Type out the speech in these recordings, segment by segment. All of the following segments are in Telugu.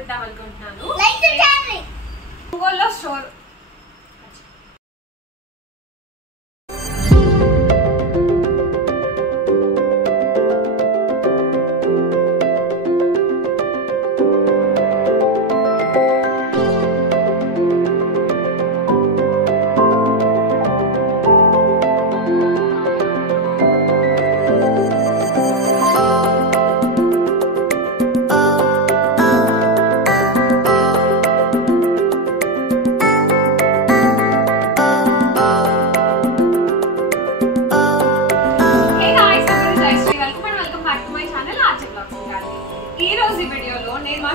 చూపిద్దాం అనుకుంటున్నాను. ఒంగోలులో స్టోర్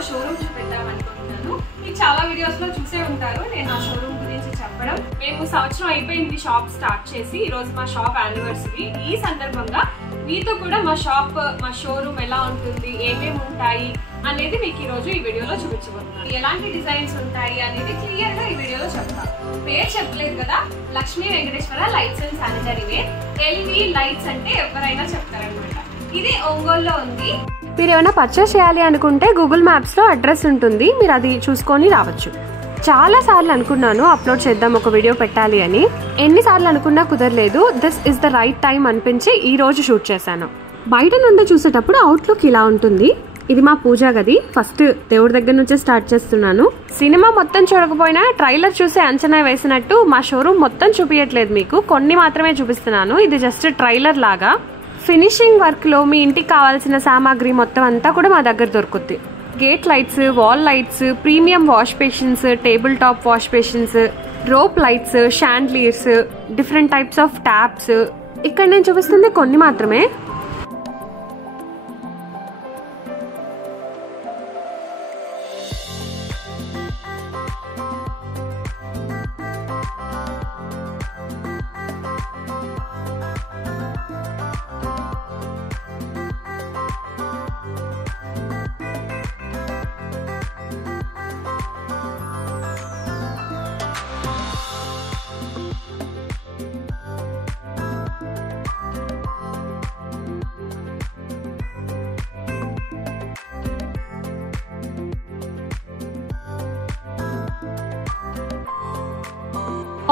షోరూమ్ చూపిద్దాం అనుకుంటున్నాను. మీరు చాలా వీడియోస్ లో చూసే ఉంటారు నేను నా షోరూమ్ గురించి చెప్పడం. మేము సంవత్సరం అయిపోయింది షాప్ స్టార్ట్ చేసి. ఈ రోజు మా షాప్ యానివర్సరీ. ఈ సందర్భంగా మీతో కూడా మా షోరూమ్ ఎలా ఉంటుంది, ఏమేమి ఉంటాయి అనేది మీకు ఈ రోజు ఈ వీడియోలో చూపించబోతున్నాను. ఎలాంటి డిజైన్స్ ఉంటాయి అనేది క్లియర్ గా ఈ వీడియోలో చెప్తాను. పేరు చెప్పలేదు కదా, Lakshmi Venkateswara lights and sanitary ware. LV lights అంటే ఎవరైనా చెప్తారనమాట. ఇది ఒంగోలులో ఉంది. మీరు ఏమైనా పర్చేస్ చేయాలి అనుకుంటే గూగుల్ మ్యాప్స్ లో అడ్రస్ ఉంటుంది, మీరు అది చూసుకొని రావచ్చు. చాలా సార్లు అనుకున్నాను అప్లోడ్ చేద్దాం, ఒక వీడియో పెట్టాలి అని. ఎన్నిసార్లు అనుకున్నా కుదరలేదు. This is the right time అనిపించి ఈ రోజు షూట్ చేశాను. బయట నుండి చూసేటప్పుడు అవుట్లుక్ ఇలా ఉంటుంది. ఇది మా పూజా గది. ఫస్ట్ దేవుడి దగ్గర నుంచే స్టార్ట్ చేస్తున్నాను. సినిమా మొత్తం చూడకపోయినా ట్రైలర్ చూసి అంచనా వేసినట్టు మా షోరూమ్ మొత్తం చూపించట్లేదు, మీకు కొన్ని మాత్రమే చూపిస్తున్నాను. ఇది జస్ట్ ట్రైలర్ లాగా. ఫినిషింగ్ వర్క్ లో మీ ఇంటికి కావాల్సిన సామాగ్రి మొత్తం అంతా కూడా మా దగ్గర దొరుకుతుంది. Gate lights, wall lights, premium wash basins, table top wash basins, rope lights, chandeliers, different types of taps. ఇక్కడ నేను చూపిస్తుంది కొన్ని మాత్రమే.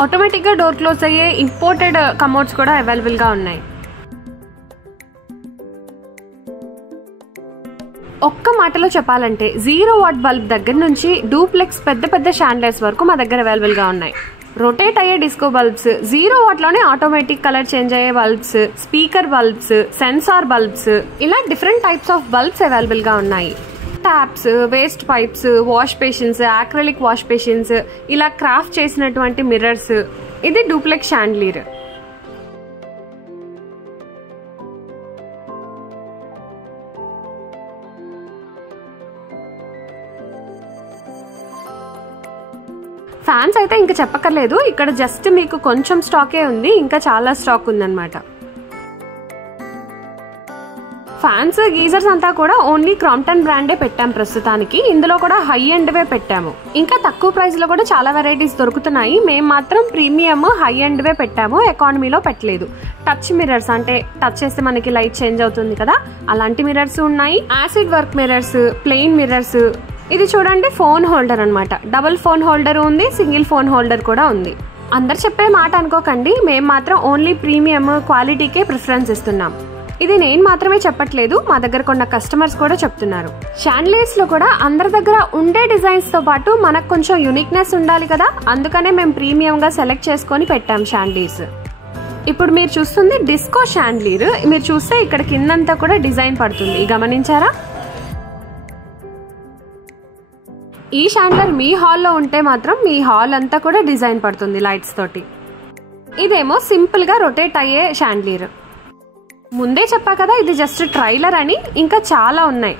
ఆటోమేటిక్ గా డోర్ క్లోజ్ అయ్యే ఇంపోర్టెడ్ కమోడ్స్ కూడా అవైలబుల్ గా ఉన్నాయి. ఒక్క మాటలో చెప్పాలంటే 0 వాట్ బల్బ్ దగ్గర నుంచి డూప్లెక్స్ పెద్ద పెద్ద షాండ్లైర్స్ వరకు మా దగ్గర అవైలబుల్ గా ఉన్నాయి. రొటేట్ అయ్యే డిస్కో బల్బ్స్, 0 వాట్ లోనే ఆటోమేటిక్ కలర్ చేంజ్ అయ్యే bulbs, speaker bulbs, sensor bulbs, ఇలా different types of bulbs available గా ఉన్నాయి. Taps, waste pipes, wash basins, acrylic wash basins, ఇలా క్రాఫ్ట్ చేసినటువంటి మిర్రర్స్. ఇది డూప్లెక్స్ షాండ్లియర్. ఫ్యాన్స్ అయితే ఇంకా చెప్పక్కర్లేదు, ఇక్కడ జస్ట్ మీకు కొంచెం స్టాకే ఉంది, ఇంకా చాలా స్టాక్ ఉందన్నమాట. ఫ్యాన్స్, గీజర్స్ అంతా కూడా ఓన్లీ క్రాంప్టన్ బ్రాండే పెట్టాం ప్రస్తుతానికి. ఇందులో కూడా హై ఎండ్ వే పెట్టాము. ఇంకా తక్కువ ప్రైస్ లో కూడా చాలా వెరైటీస్ దొరుకుతున్నాయి. మేము మాత్రం ప్రీమియం హై ఎండ్ వే పెట్టాము, ఎకానమీలో పెట్టలేదు. టచ్ మిర్రర్స్ అంటే టచ్ చేస్తే మనకి లైట్ చేంజ్ అవుతుంది కదా, అలాంటి మిర్రర్స్ ఉన్నాయి. Acid work mirrors, plain mirrors. ఇది చూడండి ఫోన్ హోల్డర్ అనమాట. డబుల్ ఫోన్ హోల్డర్ ఉంది, సింగిల్ ఫోన్ హోల్డర్ కూడా ఉంది. అందరు చెప్పే మాట అనుకోకండి, మేము మాత్రం ఓన్లీ ప్రీమియం క్వాలిటీకే ప్రిఫరెన్స్ ఇస్తున్నాం. ఇది నేను మాత్రమే చెప్పట్లేదు, మా దగ్గర కొన్న కస్టమర్స్ కూడా చెప్తున్నారు. షాండ్లియర్స్ లో కూడా అందరి దగ్గర ఉండే డిజైన్స్ తో పాటు మనకు కొంచెం యూనిక్నెస్ ఉండాలి కదా, అందుకనే మేము ప్రీమియం గా సెలెక్ట్ చేసుకొని పెట్టాం షాండ్లియర్స్. ఇప్పుడు మీరు చూస్తుంది డిస్కో షాండ్లియర్. మీరు చూస్తే ఇక్కడ కిందంతా కూడా డిజైన్ పడుతుంది, గమనించారా? ఈ షాండ్లియర్ మీ హాల్లో ఉంటే మాత్రం మీ హాల్ అంతా కూడా డిజైన్ పడుతుంది లైట్స్ తోటి. ఇదేమో సింపుల్ గా రొటేట్ అయ్యే షాండ్లియర్. ముందే చెప్పా కదా ఇది జస్ట్ ట్రైలర్ అని, ఇంకా చాలా ఉన్నాయి.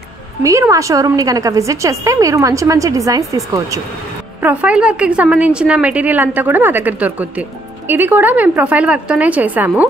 మీరు మా షోరూమ్ ని కనుక విజిట్ చేస్తే మీరు మంచి మంచి డిజైన్స్ తీసుకోవచ్చు. ప్రొఫైల్ వర్క్ కి సంబంధించిన మెటీరియల్ అంతా కూడా మా దగ్గర దొరుకుతుంది. ఇది కూడా మేము ప్రొఫైల్ వర్క్ తోనే చేసాము.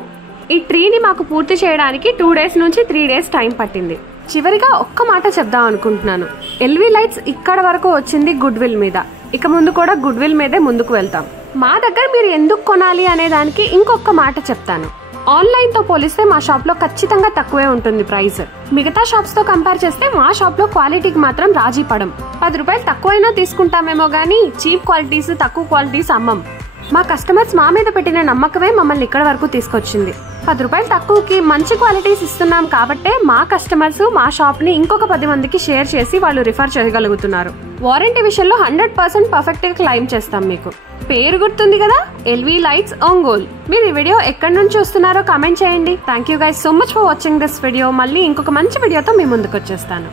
ఈ ట్రీని మాకు పూర్తి చేయడానికి 2 days నుంచి 3 days టైం పట్టింది. చివరిగా ఒక్క మాట చెప్దాం అనుకుంటున్నాను. ఎల్వి లైట్స్ ఇక్కడ వరకు వచ్చింది గుడ్ విల్ మీద, ఇక ముందు కూడా గుడ్ విల్ మీదే ముందుకు వెళ్తాం. మా దగ్గర మీరు ఎందుకు కొనాలి అనే దానికి ఇంకొక మాట చెప్తాను. ఆన్లైన్ తో పోలిస్తే మా షాప్ లో ఖచ్చితంగా తక్కువే ఉంటుంది ప్రైస్. మిగతా షాప్స్ తో కంపేర్ చేస్తే మా షాప్ లో క్వాలిటీకి మాత్రం రాజీ పడం. 10 రూపాయలు తక్కువైనా తీసుకుంటామేమో గానీ చీప్ క్వాలిటీస్, తక్కువ క్వాలిటీస్ అమ్మం. మా కస్టమర్స్ మా మీద పెట్టిన నమ్మకమే మమ్మల్ని ఇక్కడ వరకు తీసుకొచ్చింది. 10 రూపాయలు తక్కువకి మంచి క్వాలిటీస్ ఇస్తున్నాం కాబట్టే మా కస్టమర్స్ మా షాప్ ని ఇంకొక 10 మందికి షేర్ చేసి వాళ్ళు రిఫర్ చేయగలుగుతున్నారు. వారంటీ విషయంలో 100% పర్ఫెక్ట్ గా క్లెయిమ్ చేస్తాం. మీకు పేరు గుర్తుంది కదా, ఎల్వి లైట్స్ ఒంగోల్. మీరు ఈ వీడియో ఎక్కడి నుంచి చూస్తున్నారో కామెంట్ చేయండి. Thank you guys so much for watching this video. మళ్ళీ ఇంకొక మంచి వీడియోతో మీ ముందుకు వచ్చేస్తాను.